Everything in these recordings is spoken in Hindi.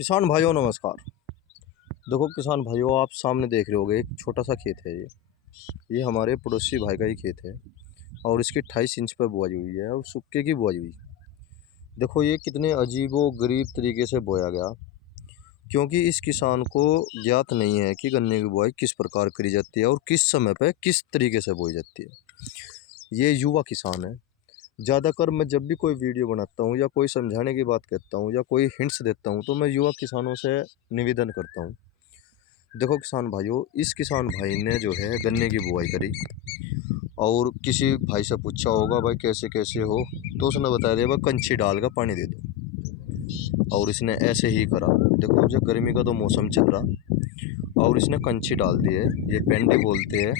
किसान भाइयों नमस्कार। देखो किसान भाइयों, आप सामने देख रहे होगे एक छोटा सा खेत है। ये हमारे पड़ोसी भाई का ही खेत है और इसकी 28 इंच पर बुआई हुई है और सुक्के की बुआई हुई। देखो ये कितने अजीबो गरीब तरीके से बोया गया, क्योंकि इस किसान को ज्ञात नहीं है कि गन्ने की बुआई किस प्रकार करी जाती है और किस समय पर किस तरीके से बोई जाती है। ये युवा किसान है। ज़्यादातर मैं जब भी कोई वीडियो बनाता हूँ या कोई समझाने की बात कहता हूँ या कोई हिंट्स देता हूँ तो मैं युवा किसानों से निवेदन करता हूँ। देखो किसान भाइयों, इस किसान भाई ने जो है गन्ने की बुआई करी और किसी भाई से पूछा होगा भाई कैसे कैसे हो, तो उसने बताया दिया भाई कंची डाल कर पानी दे दो, और इसने ऐसे ही करा। देखो जब गर्मी का तो मौसम चल रहा और इसने कंची डाल दी है, ये पेंडी बोलते हैं।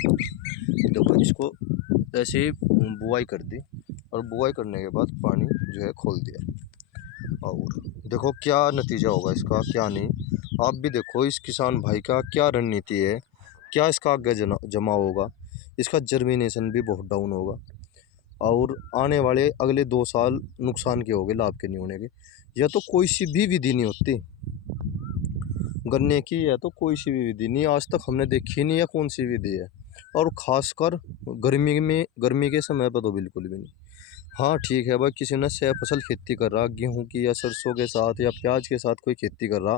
देखो इसको ऐसे ही बुआई कर दी और बुआई करने के बाद पानी जो है खोल दिया, और देखो क्या नतीजा होगा इसका क्या नहीं। आप भी देखो इस किसान भाई का क्या रणनीति है, क्या इसका आगे जमा होगा। इसका जर्मिनेशन भी बहुत डाउन होगा और आने वाले अगले 2 साल नुकसान के होंगे, लाभ के नहीं होने के। यह तो कोई सी भी विधि नहीं होती गन्ने की, यह तो कोई सी भी विधि नहीं आज तक हमने देखी नहीं, या कौन सी विधि है। और ख़ासकर गर्मी के समय पर तो बिल्कुल भी नहीं। हाँ ठीक है भाई, किसी ने सह फसल खेती कर रहा गेहूं की या सरसों के साथ या प्याज के साथ कोई खेती कर रहा,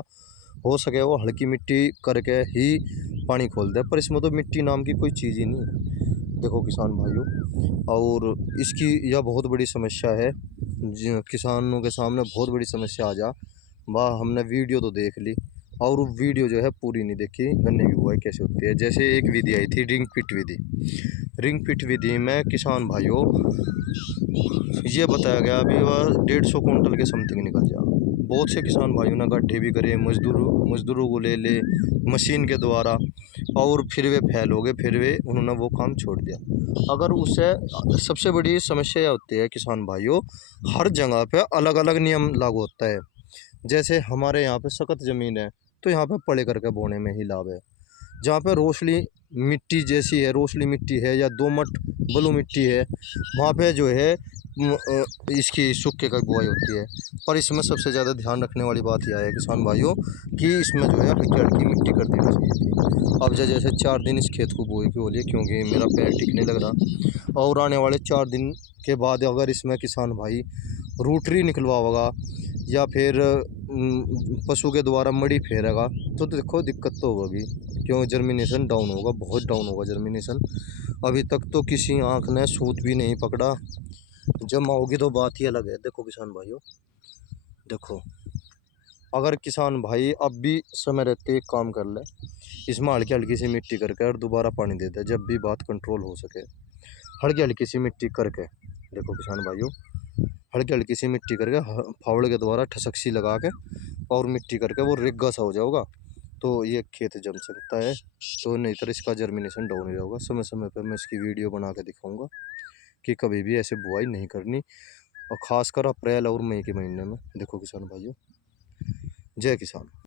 हो सके वो हल्की मिट्टी करके ही पानी खोल दे, पर इसमें तो मिट्टी नाम की कोई चीज़ ही नहीं। देखो किसान भाइयों, और इसकी यह बहुत बड़ी समस्या है। किसानों के सामने बहुत बड़ी समस्या आ जा, वाह हमने वीडियो तो देख ली और वो वीडियो जो है पूरी नहीं देखी गन्ने की बुआई कैसे होती है। जैसे एक विधि आई थी रिंग पिट विधि। रिंग पिट विधि में किसान भाइयों ये बताया गया अभी वह 150 कुंटल के समथिंग निकल जा। बहुत से किसान भाइयों ने गड्ढे भी करे, मजदूरों को ले ले मशीन के द्वारा, और फिर वे फेल हो गए, फिर वे उन्होंने वो काम छोड़ दिया। अगर उससे सबसे बड़ी समस्या यह होती है किसान भाइयों, हर जगह पे अलग अलग नियम लागू होता है। जैसे हमारे यहाँ पे सख्त ज़मीन है तो यहाँ पे पड़े करके बोने में ही लाभ है। जहाँ पे रोशली मिट्टी जैसी है, रोशली मिट्टी है या दोमट बलू मिट्टी है, वहाँ पे जो है इसकी सूखे की बुआई होती है। पर इसमें सबसे ज़्यादा ध्यान रखने वाली बात यह है किसान भाइयों कि इसमें जो है हल्की हल्की मिट्टी कर देनी चाहिए थी। अब जैसे 4 दिन इस खेत को बोए के हो लिए, क्योंकि मेरा पैर टिकने लग रहा, और आने वाले 4 दिन के बाद अगर इसमें किसान भाई रूटरी निकलवाओगा या फिर पशु के द्वारा मड़ी फेरेगा तो देखो दिक्कत तो होगी, क्यों जर्मिनेशन डाउन होगा, बहुत डाउन होगा जर्मिनेशन। अभी तक तो किसी आँख ने सूत भी नहीं पकड़ा, जमा होगी तो बात ही अलग है। देखो किसान भाइयों, देखो अगर किसान भाई अब भी समय रहते एक काम कर ले, इसमें हल्की हल्की सी मिट्टी करके और दोबारा पानी दे दे जब भी बात कंट्रोल हो सके। हल्की हल्की सी मिट्टी करके, देखो किसान भाइयों हल्की हल्की सी मिट्टी करके फावड़े के द्वारा ठसक सी लगा के और मिट्टी करके वो रिग्गा सा हो जाएगा तो ये खेत जम सकता है। तो नहीं तो इसका जर्मिनेशन डाउन ही होगा। समय समय पर मैं इसकी वीडियो बना के दिखाऊंगा कि कभी भी ऐसे बुआई नहीं करनी, और ख़ासकर अप्रैल और मई के महीने में। देखो किसान भाइयों, जय किसान।